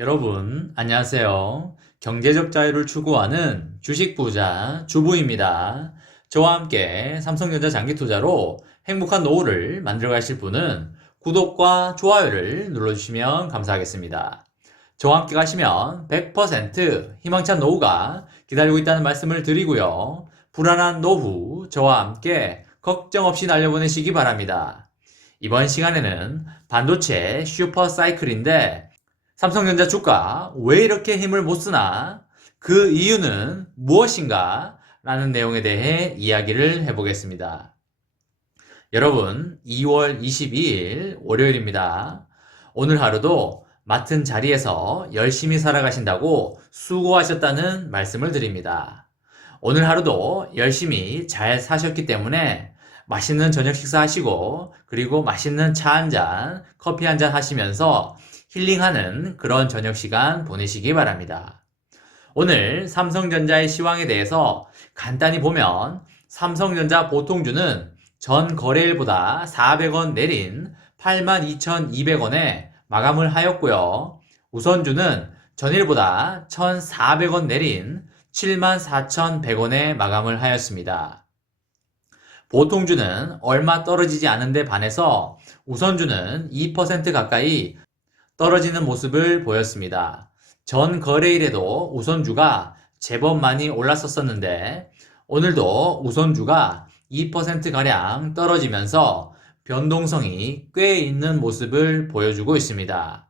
여러분, 안녕하세요. 경제적 자유를 추구하는 주식 부자 주부입니다. 저와 함께 삼성전자 장기 투자로 행복한 노후를 만들어 가실 분은 구독과 좋아요를 눌러주시면 감사하겠습니다. 저와 함께 가시면 100% 희망찬 노후가 기다리고 있다는 말씀을 드리고요. 불안한 노후, 저와 함께 걱정 없이 날려보내시기 바랍니다. 이번 시간에는 반도체 슈퍼 사이클인데 삼성전자 주가 왜 이렇게 힘을 못 쓰나? 그 이유는 무엇인가? 라는 내용에 대해 이야기를 해보겠습니다. 여러분, 2월 22일 월요일입니다. 오늘 하루도 맡은 자리에서 열심히 살아가신다고 수고하셨다는 말씀을 드립니다. 오늘 하루도 열심히 잘 사셨기 때문에 맛있는 저녁 식사하시고 그리고 맛있는 차 한 잔, 커피 한 잔 하시면서 힐링하는 그런 저녁 시간 보내시기 바랍니다. 오늘 삼성전자의 시황에 대해서 간단히 보면 삼성전자 보통주는 전 거래일보다 400원 내린 82,200원에 마감을 하였고요. 우선주는 전일보다 1,400원 내린 74,100원에 마감을 하였습니다. 보통주는 얼마 떨어지지 않은데 반해서 우선주는 2% 가까이 떨어지는 모습을 보였습니다. 전 거래일에도 우선주가 제법 많이 올랐었는데 오늘도 우선주가 2%가량 떨어지면서 변동성이 꽤 있는 모습을 보여주고 있습니다.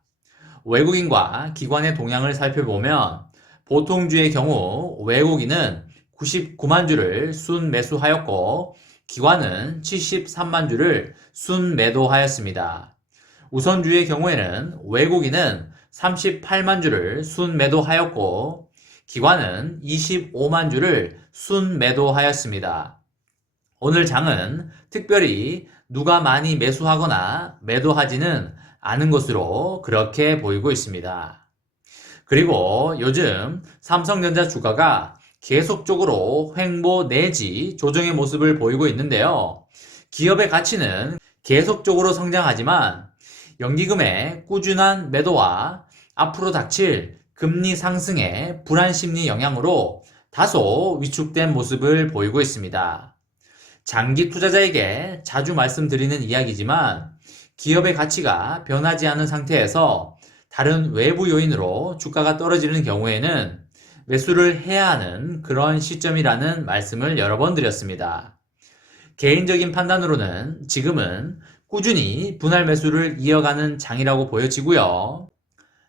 외국인과 기관의 동향을 살펴보면 보통주의 경우 외국인은 99만 주를 순매수하였고 기관은 73만 주를 순매도하였습니다. 우선주의 경우에는 외국인은 38만 주를 순매도하였고 기관은 25만 주를 순매도하였습니다. 오늘 장은 특별히 누가 많이 매수하거나 매도하지는 않은 것으로 그렇게 보이고 있습니다. 그리고 요즘 삼성전자 주가가 계속적으로 횡보 내지 조정의 모습을 보이고 있는데요. 기업의 가치는 계속적으로 성장하지만 연기금의 꾸준한 매도와 앞으로 닥칠 금리 상승의 불안 심리 영향으로 다소 위축된 모습을 보이고 있습니다. 장기 투자자에게 자주 말씀드리는 이야기지만 기업의 가치가 변하지 않은 상태에서 다른 외부 요인으로 주가가 떨어지는 경우에는 매수를 해야 하는 그런 시점이라는 말씀을 여러 번 드렸습니다. 개인적인 판단으로는 지금은 꾸준히 분할 매수를 이어가는 장이라고 보여지고요.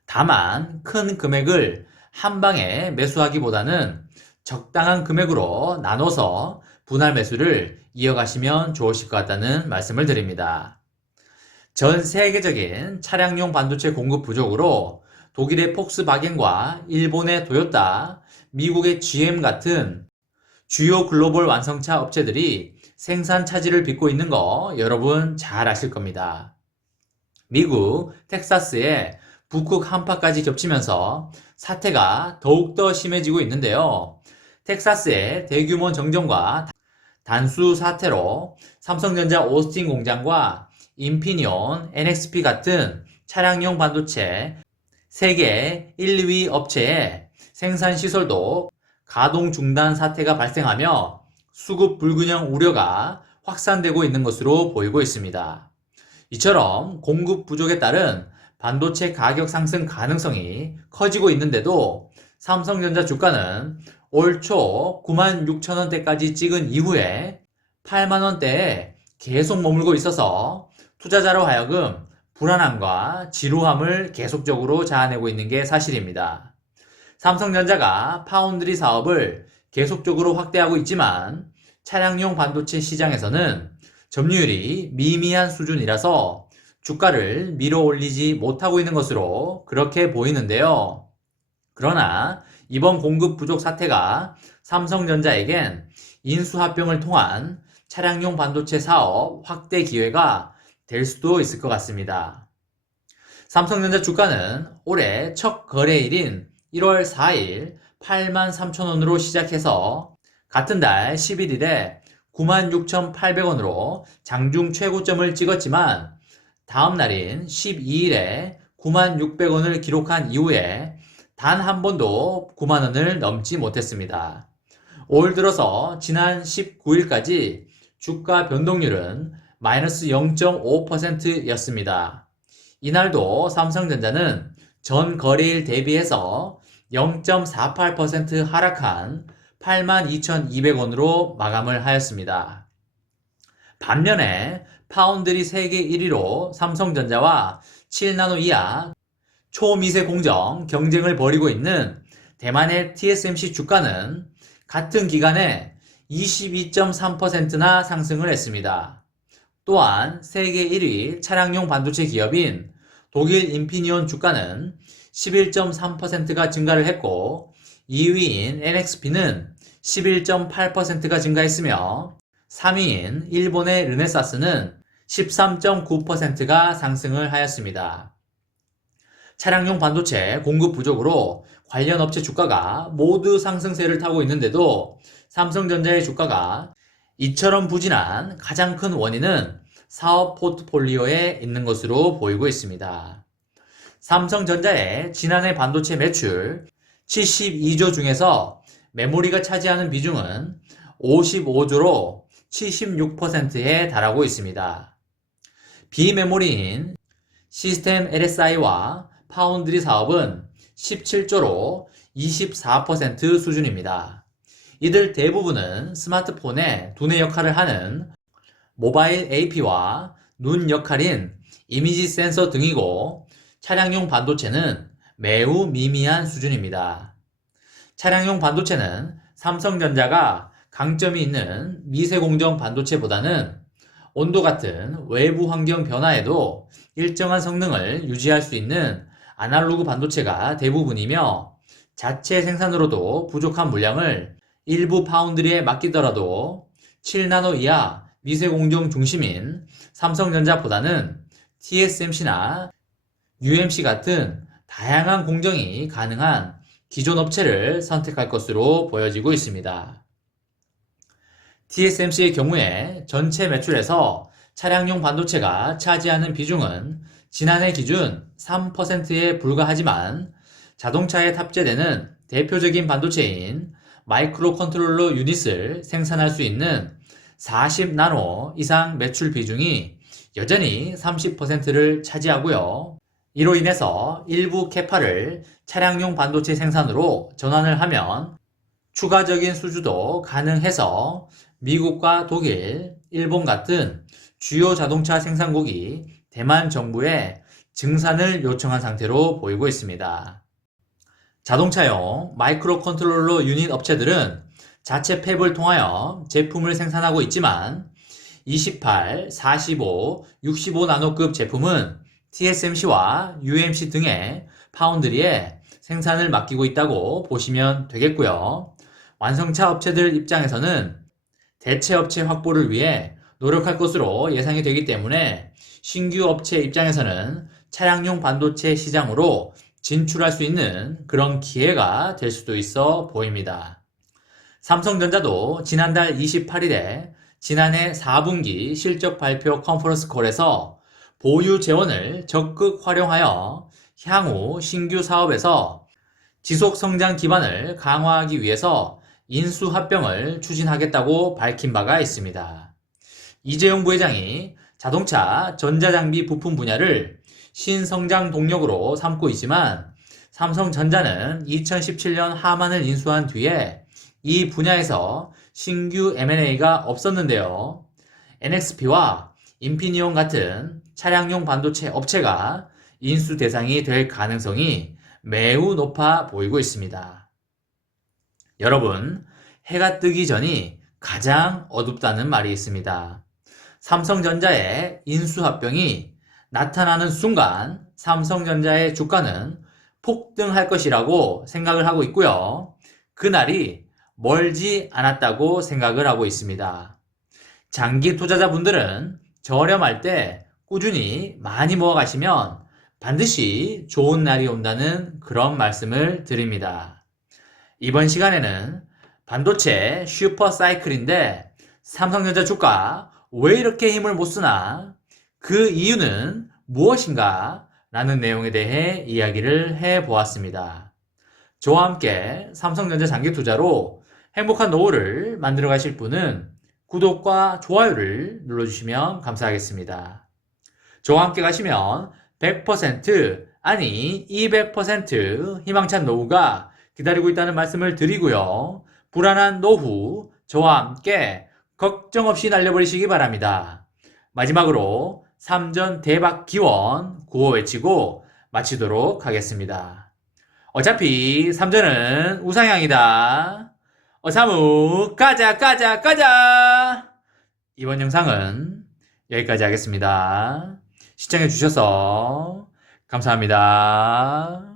다만 큰 금액을 한 방에 매수하기보다는 적당한 금액으로 나눠서 분할 매수를 이어가시면 좋으실 것 같다는 말씀을 드립니다. 전 세계적인 차량용 반도체 공급 부족으로 독일의 폭스바겐과 일본의 토요타, 미국의 GM 같은 주요 글로벌 완성차 업체들이 생산 차질을 빚고 있는 거 여러분 잘 아실 겁니다. 미국 텍사스에 북극 한파까지 겹치면서 사태가 더욱더 심해지고 있는데요. 텍사스의 대규모 정전과 단수 사태로 삼성전자 오스틴 공장과 인피니온, NXP 같은 차량용 반도체 세계 1, 2위 업체의 생산 시설도 가동 중단 사태가 발생하며 수급 불균형 우려가 확산되고 있는 것으로 보이고 있습니다. 이처럼 공급 부족에 따른 반도체 가격 상승 가능성이 커지고 있는데도 삼성전자 주가는 올 초 96,000원대까지 찍은 이후에 8만원대에 계속 머물고 있어서 투자자로 하여금 불안함과 지루함을 계속적으로 자아내고 있는 게 사실입니다. 삼성전자가 파운드리 사업을 계속적으로 확대하고 있지만 차량용 반도체 시장에서는 점유율이 미미한 수준이라서 주가를 밀어 올리지 못하고 있는 것으로 그렇게 보이는데요. 그러나 이번 공급 부족 사태가 삼성전자에겐 인수합병을 통한 차량용 반도체 사업 확대 기회가 될 수도 있을 것 같습니다. 삼성전자 주가는 올해 첫 거래일인 1월 4일 83,000원으로 시작해서 같은 달 11일에 96,800원으로 장중 최고점을 찍었지만 다음 날인 12일에 96,600원을 기록한 이후에 단 한 번도 90,000원을 넘지 못했습니다. 올 들어서 지난 19일까지 주가 변동률은 마이너스 0.5%였습니다. 이날도 삼성전자는 전 거래일 대비해서 0.48% 하락한 82,200원으로 마감을 하였습니다. 반면에 파운드리 세계 1위로 삼성전자와 7나노 이하 초미세 공정 경쟁을 벌이고 있는 대만의 TSMC 주가는 같은 기간에 22.3%나 상승을 했습니다. 또한 세계 1위 차량용 반도체 기업인 독일 인피니온 주가는 11.3%가 증가를 했고 2위인 NXP는 11.8%가 증가했으며 3위인 일본의 르네사스는 13.9%가 상승을 하였습니다. 차량용 반도체 공급 부족으로 관련 업체 주가가 모두 상승세를 타고 있는데도 삼성전자의 주가가 이처럼 부진한 가장 큰 원인은 사업 포트폴리오에 있는 것으로 보이고 있습니다. 삼성전자의 지난해 반도체 매출 72조 중에서 메모리가 차지하는 비중은 55조로 76%에 달하고 있습니다. 비메모리인 시스템 LSI와 파운드리 사업은 17조로 24% 수준입니다. 이들 대부분은 스마트폰의 두뇌 역할을 하는 모바일 AP와 눈 역할인 이미지 센서 등이고 차량용 반도체는 매우 미미한 수준입니다. 차량용 반도체는 삼성전자가 강점이 있는 미세공정 반도체보다는 온도 같은 외부 환경 변화에도 일정한 성능을 유지할 수 있는 아날로그 반도체가 대부분이며 자체 생산으로도 부족한 물량을 일부 파운드리에 맡기더라도 7나노 이하 미세공정 중심인 삼성전자보다는 TSMC나 UMC 같은 다양한 공정이 가능한 기존 업체를 선택할 것으로 보여지고 있습니다. TSMC의 경우에 전체 매출에서 차량용 반도체가 차지하는 비중은 지난해 기준 3%에 불과하지만 자동차에 탑재되는 대표적인 반도체인 마이크로 컨트롤러 유닛을 생산할 수 있는 40나노 이상 매출 비중이 여전히 30%를 차지하고요. 이로 인해서 일부 캐파를 차량용 반도체 생산으로 전환을 하면 추가적인 수주도 가능해서 미국과 독일, 일본 같은 주요 자동차 생산국이 대만 정부에 증산을 요청한 상태로 보이고 있습니다. 자동차용 마이크로 컨트롤러 유닛 업체들은 자체 팹을 통하여 제품을 생산하고 있지만 28, 45, 65나노급 제품은 TSMC와 UMC 등의 파운드리에 생산을 맡기고 있다고 보시면 되겠고요. 완성차 업체들 입장에서는 대체 업체 확보를 위해 노력할 것으로 예상이 되기 때문에 신규 업체 입장에서는 차량용 반도체 시장으로 진출할 수 있는 그런 기회가 될 수도 있어 보입니다. 삼성전자도 지난달 28일에 지난해 4분기 실적 발표 컨퍼런스 콜에서 보유 재원을 적극 활용하여 향후 신규 사업에서 지속 성장 기반을 강화하기 위해서 인수합병을 추진하겠다고 밝힌 바가 있습니다. 이재용 부회장이 자동차 전자장비 부품 분야를 신성장 동력으로 삼고 있지만 삼성전자는 2017년 하만을 인수한 뒤에 이 분야에서 신규 M&A가 없었는데요. NXP와 인피니온 같은 차량용 반도체 업체가 인수 대상이 될 가능성이 매우 높아 보이고 있습니다. 여러분, 해가 뜨기 전이 가장 어둡다는 말이 있습니다. 삼성전자의 인수합병이 나타나는 순간 삼성전자의 주가는 폭등할 것이라고 생각을 하고 있고요. 그날이 멀지 않았다고 생각을 하고 있습니다. 장기 투자자분들은 저렴할 때 꾸준히 많이 모아가시면 반드시 좋은 날이 온다는 그런 말씀을 드립니다. 이번 시간에는 반도체 슈퍼 사이클인데 삼성전자 주가 왜 이렇게 힘을 못 쓰나? 그 이유는 무엇인가? 라는 내용에 대해 이야기를 해 보았습니다. 저와 함께 삼성전자 장기 투자로 행복한 노후를 만들어 가실 분은 구독과 좋아요를 눌러주시면 감사하겠습니다. 저와 함께 가시면 100% 아니 200% 희망찬 노후가 기다리고 있다는 말씀을 드리고요. 불안한 노후 저와 함께 걱정 없이 날려버리시기 바랍니다. 마지막으로 3전 대박 기원 구호 외치고 마치도록 하겠습니다. 어차피 3전은 우상향이다. 어사무 가자 가자 가자. 이번 영상은 여기까지 하겠습니다. 시청해 주셔서 감사합니다.